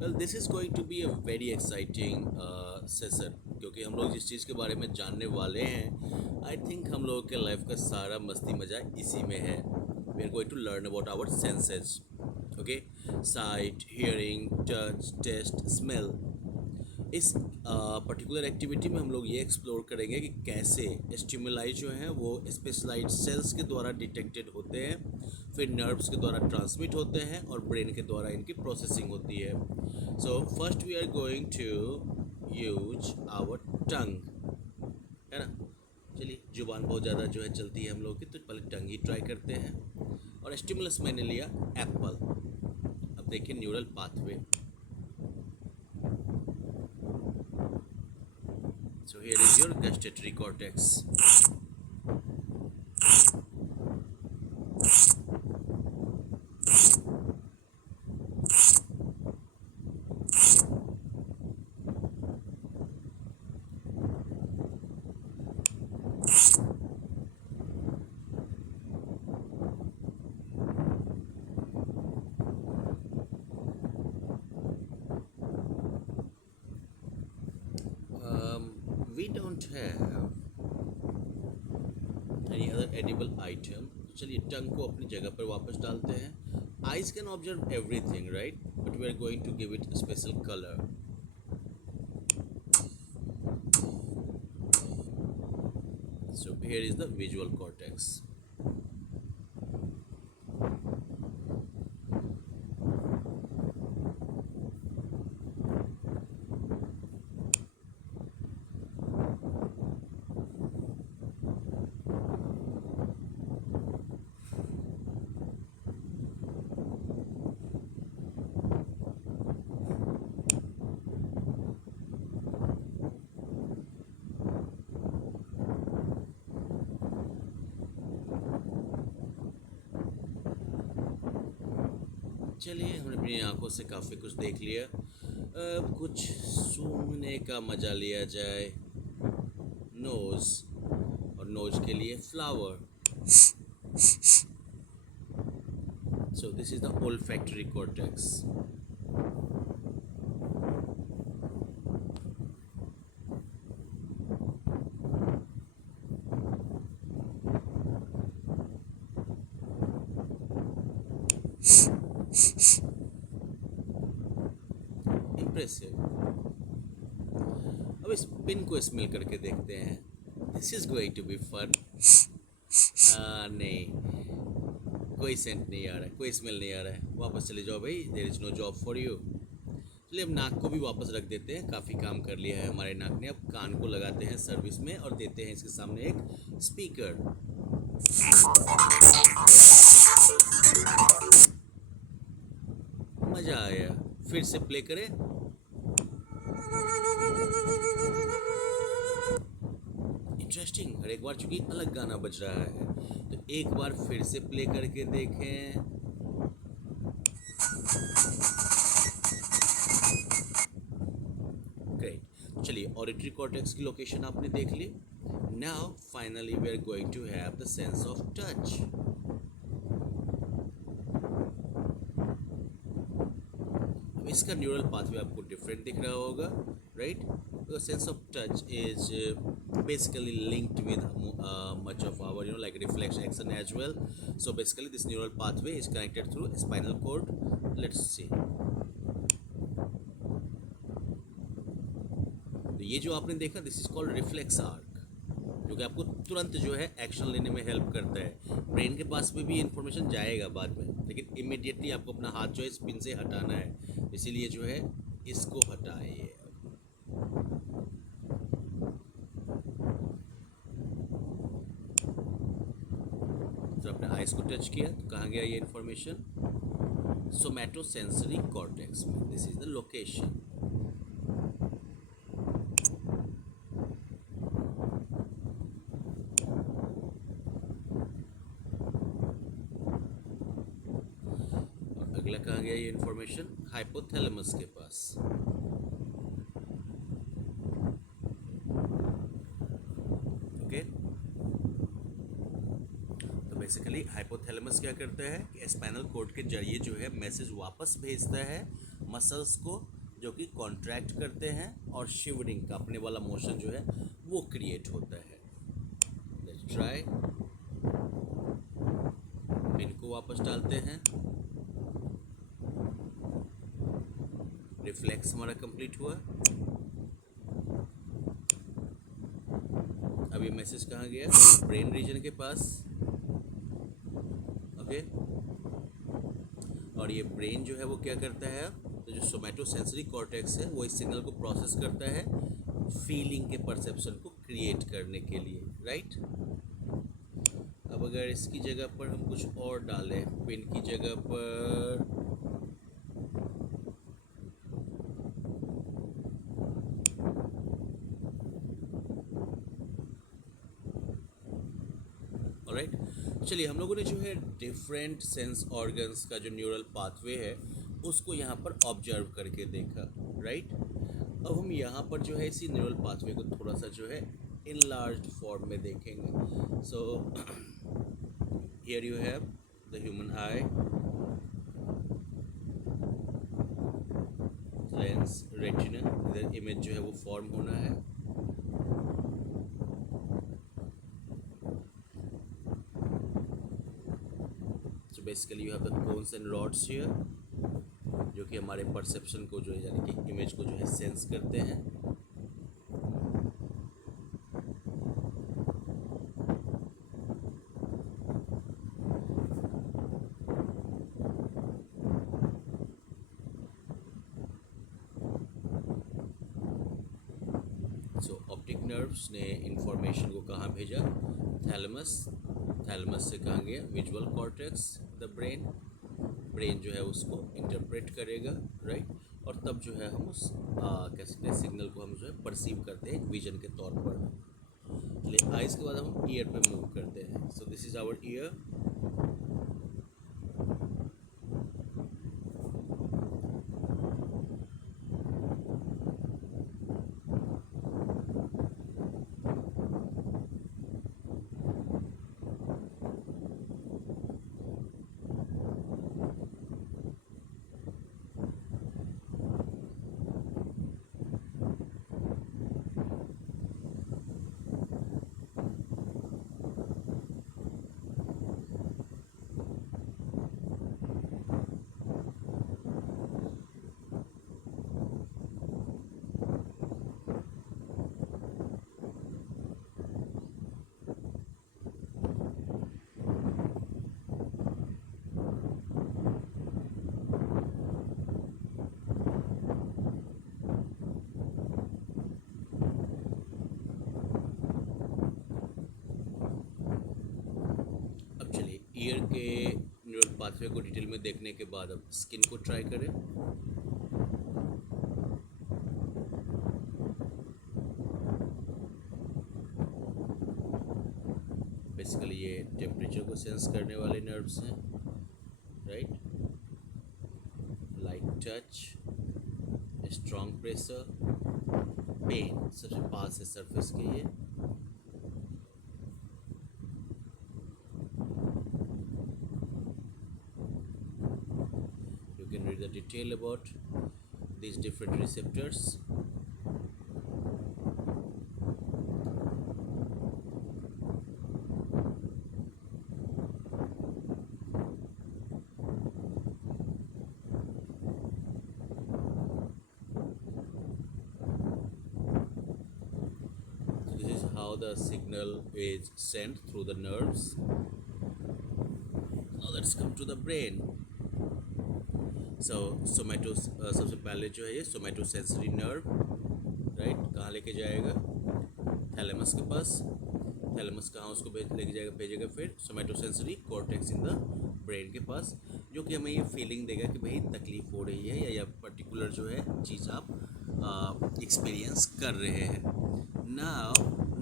Well this is going to be a very exciting session, क्योंकि हम लोग जिस चीज़ के बारे में जानने वाले हैं, आई थिंक हम लोगों के लाइफ का सारा मस्ती मजा इसी में है. We are going to learn about our senses. Okay, sight, hearing, touch, taste, smell. इस पर्टिकुलर एक्टिविटी में हम लोग ये एक्सप्लोर करेंगे कि कैसे स्टिमुलाई जो हैं वो स्पेशलाइज्ड सेल्स के द्वारा डिटेक्टेड होते हैं, फिर नर्व्स के द्वारा ट्रांसमिट होते हैं और ब्रेन के द्वारा इनकी प्रोसेसिंग होती है. So first we are going to use our tongue, है ना. चलिए, जुबान बहुत ज़्यादा जो है चलती है हम लोग की, तो पहले टंग ही ट्राई करते हैं. और स्टिमुलस मैंने लिया एप्पल. अब देखिए neural pathway. So here is your gustatory cortex. We don't have any other edible item. चलिए टंग को अपनी जगह पर वापस डालते हैं. Eyes can observe everything, right? But we are going to give it a special color. So here is the visual cortex. चलिए, हमने अपनी आंखों से काफ़ी कुछ देख लिया. अब कुछ सूंघने का मज़ा लिया जाए. नोज़, और नोज के लिए flower. So this is the olfactory cortex. Impressive. अब इस पिन को स्मेल करके देखते हैं. This is going to be fun. नहीं, कोई सेंट नहीं आ रहा है, कोई स्मेल नहीं आ रहा है. वापस चले जाओ भाई, there is no job for you. चलिए अब नाक को भी वापस रख देते हैं. काफ़ी काम कर लिया है हमारे नाक ने. अब कान को लगाते हैं सर्विस में और देते हैं इसके सामने एक स्पीकर. मज़ा आया. फिर से प्ले करें. इंटरेस्टिंग. हर एक बार चूंकि अलग गाना बज रहा है, तो एक बार फिर से प्ले करके देखें. ग्रेट. चलिए, ऑडिटरी कॉर्टेक्स की लोकेशन आपने देख ली. Now finally we are going to have the sense of touch. इसका न्यूरल पाथवे आपको डिफरेंट दिख रहा होगा, right. The sense of touch is basically linked with much of our like reflex action as well. So basically this neural pathway is connected through spinal cord. Let's see. तो ये जो आपने देखा, this is called reflex arc, जो कि आपको तुरंत जो है एक्शन लेने में हेल्प करता है. ब्रेन के पास में भी इंफॉर्मेशन जाएगा बाद में, लेकिन इमिडिएटली आपको अपना हाथ जो है इस पिन से हटाना है. इसीलिए जो है इसको हटाइए. तो अपने आइज को टच किया तो कहाँ गया ये इंफॉर्मेशन? सोमैटोसेंसरी कॉर्टेक्स में. This is the location. अगला कहाँ गया ये इन्फॉर्मेशन? हाइपोथैलेमस के पास. ओके. तो बेसिकली हाइपोथैलेमस क्या करता है कि स्पाइनल कॉर्ड के जरिए जो है मैसेज वापस भेजता है मसल्स को जो कि कॉन्ट्रैक्ट करते हैं और शिवरिंग कांपने वाला मोशन जो है वो क्रिएट होता है। Let's try. पिन को वापस डालते हैं। रिफ्लेक्स हमारा कंप्लीट हुआ। अब ये मैसेज कहाँ गया? ब्रेन रीजन के पास। ओके। और ये ब्रेन जो है वो क्या करता है, तो जो सोमैटोसेंसरी कॉर्टेक्स है वो इस सिग्नल को प्रोसेस करता है फीलिंग के परसेप्शन को क्रिएट करने के लिए, राइट। अब अगर इसकी जगह पर हम कुछ और डालें, पिन की जगह पर ऑलराइट। चलिए, हम लोगों ने जो है डिफरेंट सेंस ऑर्गन्स का जो न्यूरल पाथवे है उसको यहाँ पर ऑब्जर्व करके देखा, राइट। अब हम यहाँ पर जो है इसी न्यूरल पाथवे को थोड़ा सा जो है इनलार्ज्ड फॉर्म में देखेंगे। So here you have the human I, lens, retina, इधर इमेज जो है वो फॉर्म होना है। So basically you have the cons and rods here, जो कि हमारे परसेप्शन को जो है यानी कि इमेज को जो है सेंस करते हैं। सो ऑप्टिक नर्व्स ने इंफॉर्मेशन को कहाँ भेजा? थैलेमस। थैलेमस से कहाँ गया? Visual cortex, the brain. Brain जो है उसको इंटरप्रेट करेगा, राइट। और तब जो है हम उस कह सकते हैं सिग्नल को हम जो है परसीव करते हैं विजन के तौर पर। चलिए, आइज के बाद हम ईयर पे मूव करते हैं। So this is our ear. अब चलिए, ईयर के न्यूरल पाथवे को डिटेल में देखने के बाद अब स्किन को ट्राई करें। बेसिकली ये टेम्परेचर को सेंस करने वाले नर्व्स हैं, right. Light touch, strong pressure, pain सबसे पास है सरफेस के ये। You can read the detail about these different receptors. This is how the signal is sent through the nerves. Now let's come to the brain. So सबसे पहले जो है ये सोमैटोसेंसरी नर्व, राइट, कहाँ लेके जाएगा? थैलेमस के पास। थैलेमस कहाँ उसको भेजेगा फिर somatosensory cortex in the brain के पास, जो कि हमें ये फीलिंग देगा कि भाई तकलीफ हो रही है या पर्टिकुलर जो है चीज़ आप एक्सपीरियंस कर रहे हैं। Now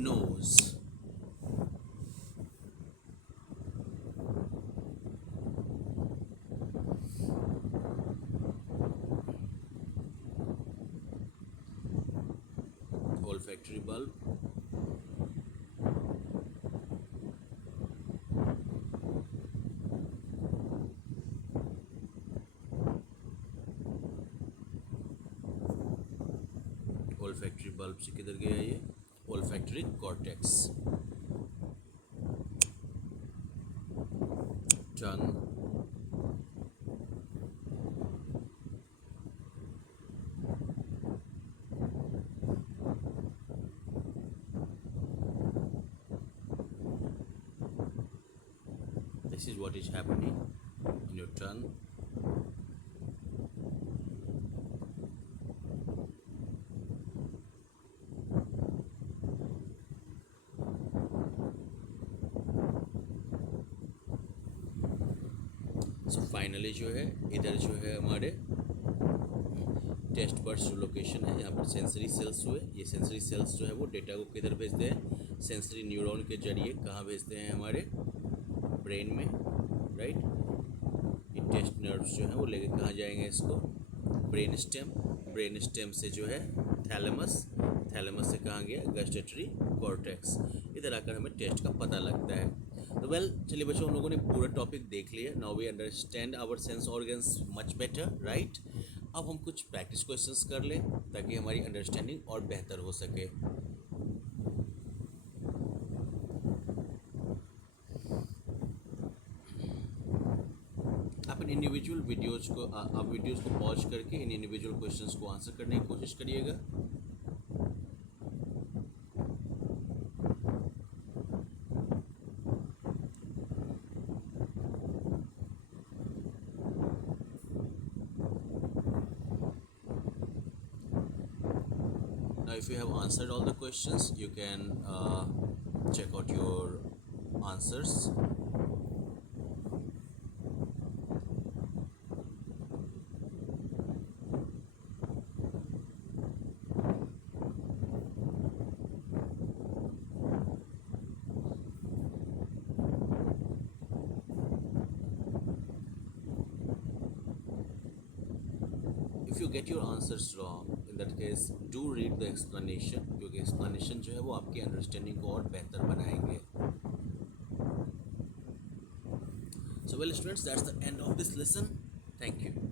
nose. olfactory bulb, olfactory bulb से किधर गया ये, olfactory cortex, tongue, this is what is happening in your tongue. So finally जो है इधर जो है हमारे टेस्ट बर्ड्स जो लोकेशन है, यहाँ पर सेंसरी सेल्स हुए, ये सेंसरी सेल्स जो है वो डेटा को किधर भेजते हैं, सेंसरी न्यूरॉन के जरिए कहाँ भेजते हैं, हमारे ब्रेन में, राइट। ये टेस्ट नर्व्स जो हैं वो लेके कहाँ जाएंगे, इसको ब्रेन स्टेम, ब्रेन स्टेम से जो है थैलेमस, थैलेमस से कहाँ गया, गस्टेटरी कॉर्टेक्स, इधर आकर हमें टेस्ट का पता लगता है। तो वेल चलिए बच्चों, हम लोगों ने पूरा टॉपिक देख लिया। Now we understand our sense organs much better, right. अब हम कुछ प्रैक्टिस क्वेश्चंस कर लें ताकि हमारी अंडरस्टैंडिंग और बेहतर हो सके। आप इन इंडिविजुअल वीडियोज़ को आप वीडियोज़ को पॉज करके इन इंडिविजुअल क्वेश्चंस को आंसर करने की कोशिश करिएगा। Now if you have answered all the questions, you can check out your answers. If you get your answers wrong, in that case do read the explanation, क्योंकि explanation जो है वो आपकी understanding को और बेहतर बनाएंगे। So well students, that's the end of this lesson. Thank you.